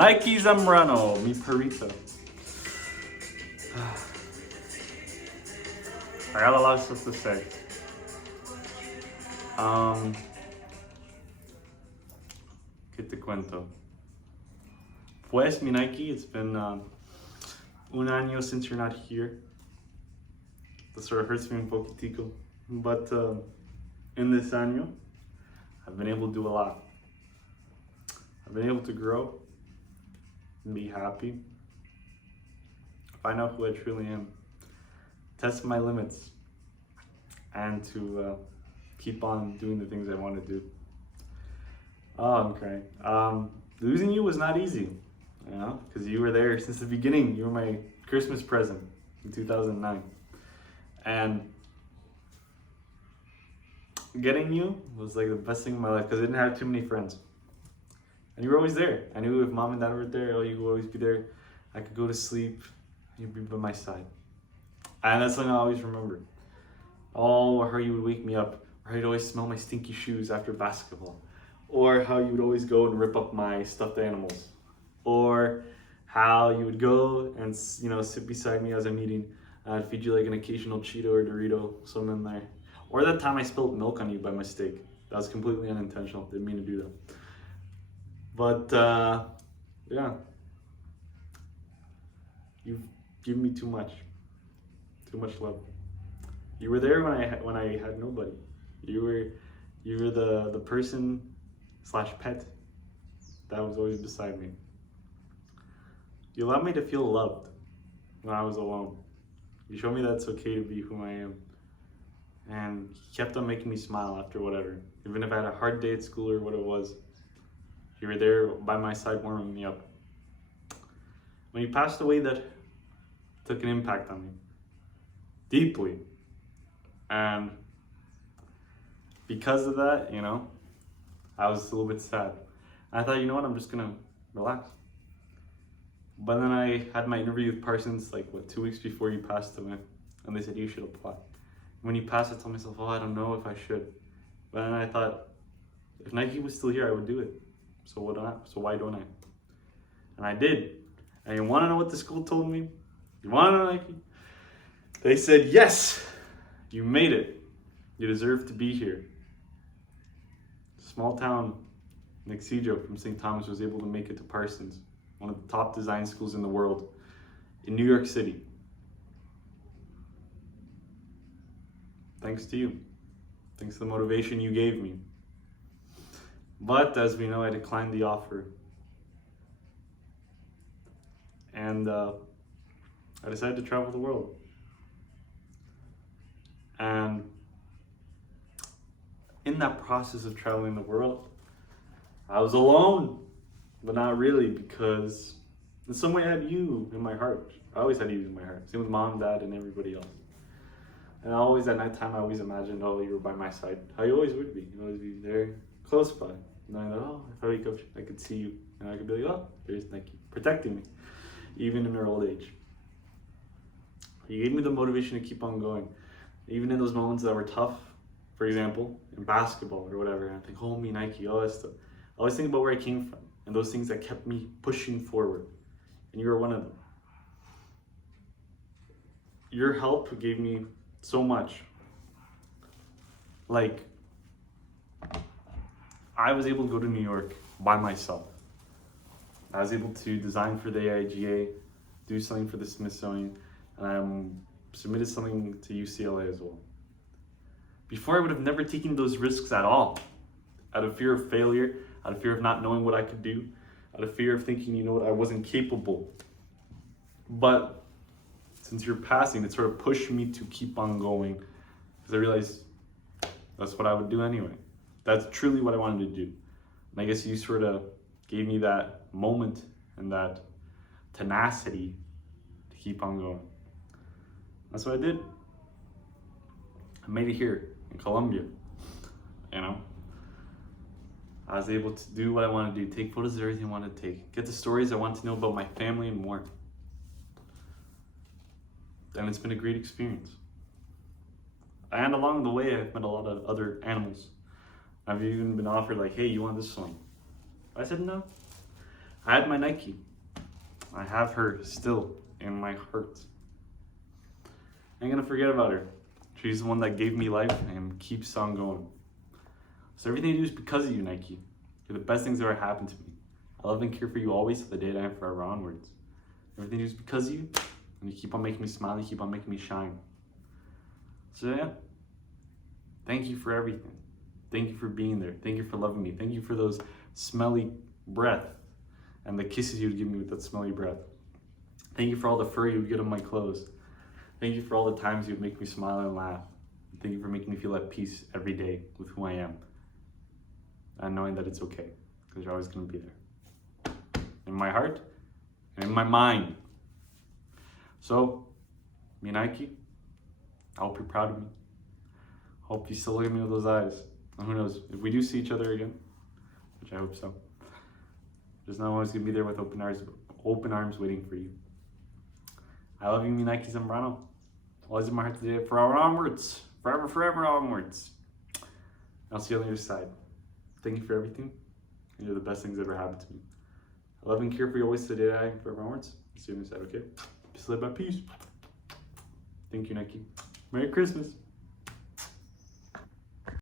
Nike Zambrano, mi perrito. I got a lot of stuff to say. ¿Qué te cuento? Pues, mi Nike, it's been un año since you're not here. That sort of hurts me un poquitico. But in this año, I've been able to do a lot. I've been able to grow and be happy. Find out who I truly am. Test my limits. And to keep on doing the things I want to do. Oh, I'm crying. Losing you was not easy, you know, because you were there since the beginning. You were my Christmas present in 2009. And getting you was like the best thing in my life because I didn't have too many friends. And you were always there. I knew if mom and dad were there, oh, you would always be there. I could go to sleep, you'd be by my side. And that's something I always remember. Oh, how you would wake me up, or how you'd always smell my stinky shoes after basketball, or how you would always go and rip up my stuffed animals, or how you would go and, you know, sit beside me as I'm eating. I'd feed you like an occasional Cheeto or Dorito, something in there. Or that time I spilled milk on you by mistake. That was completely unintentional. Didn't mean to do that. But yeah, you've given me too much love. You were there when I had nobody. You were the person / pet that was always beside me. You allowed me to feel loved when I was alone. You showed me that it's okay to be who I am. And you kept on making me smile after whatever. Even if I had a hard day at school or what it was, you were there by my side warming me up. When you passed away, that took an impact on me. Deeply. And because of that, you know, I was a little bit sad. I thought, you know what, I'm just gonna relax. But then I had my interview with Parsons, 2 weeks before you passed away, and they said you should apply. When you passed, I told myself, oh, I don't know if I should. But then I thought, if Nike was still here, I would do it. So why don't I? And I did. And you wanna know what the school told me? You wanna know, Nike? They said, yes, you made it. You deserve to be here. Small town Nick Cijo from St. Thomas was able to make it to Parsons, one of the top design schools in the world, in New York City. Thanks to you. Thanks to the motivation you gave me. But as we know, I declined the offer. And I decided to travel the world. And in that process of traveling the world, I was alone, but not really, because in some way I had you in my heart. I always had you in my heart. Same with mom, dad, and everybody else. And always at nighttime, I always imagined, oh, you were by my side. How you always would be. You always be there, close by. And I thought, oh, if I wake up, I could see you. And I could be like, oh, there's Nike, protecting me, even in her old age. You gave me the motivation to keep on going. Even in those moments that were tough, for example, in basketball or whatever, and I think, oh, me, Nike, all that stuff. I always think about where I came from and those things that kept me pushing forward. And you were one of them. Your help gave me so much. Like, I was able to go to New York by myself. I was able to design for the AIGA, do something for the Smithsonian, and I submitted something to UCLA as well. Before, I would have never taken those risks at all. Out of fear of failure, out of fear of not knowing what I could do, out of fear of thinking, you know what, I wasn't capable. But since you're passing, it sort of pushed me to keep on going, because I realized that's what I would do anyway. That's truly what I wanted to do. And I guess you sort of gave me that moment and that tenacity to keep on going. That's what I did. I made it here in Colombia, you know. I was able to do what I wanted to do, take photos of everything I wanted to take, get the stories I want to know about my family and more. And it's been a great experience. And along the way, I've met a lot of other animals. I've even been offered, like, hey, you want this sling? I said no. I had my Nike. I have her still in my heart. I ain't gonna forget about her. She's the one that gave me life and keeps on going. So everything I do is because of you, Nike. You're the best things that ever happened to me. I love and care for you always till the day that I am forever onwards. Everything I do is because of you, and you keep on making me smile, you keep on making me shine. So yeah, thank you for everything. Thank you for being there. Thank you for loving me. Thank you for those smelly breath and the kisses you would give me with that smelly breath. Thank you for all the fur you would get on my clothes. Thank you for all the times you would make me smile and laugh. Thank you for making me feel at peace every day with who I am. And knowing that it's okay, because you're always going to be there. In my heart and in my mind. So, me, Nike, I hope you're proud of me. I hope you still look at me with those eyes. And who knows, if we do see each other again, which I hope so, just know I'm always going to be there with open arms waiting for you. I love you, me, Nike Zambrano. Always in my heart today, forever onwards. Forever onwards. I'll see you on the other side. Thank you for everything. And you're the best things that ever happened to me. I love and care for you always today, I forever onwards. See you on the other side, okay? Just live by peace. Thank you, Nike. Merry Christmas.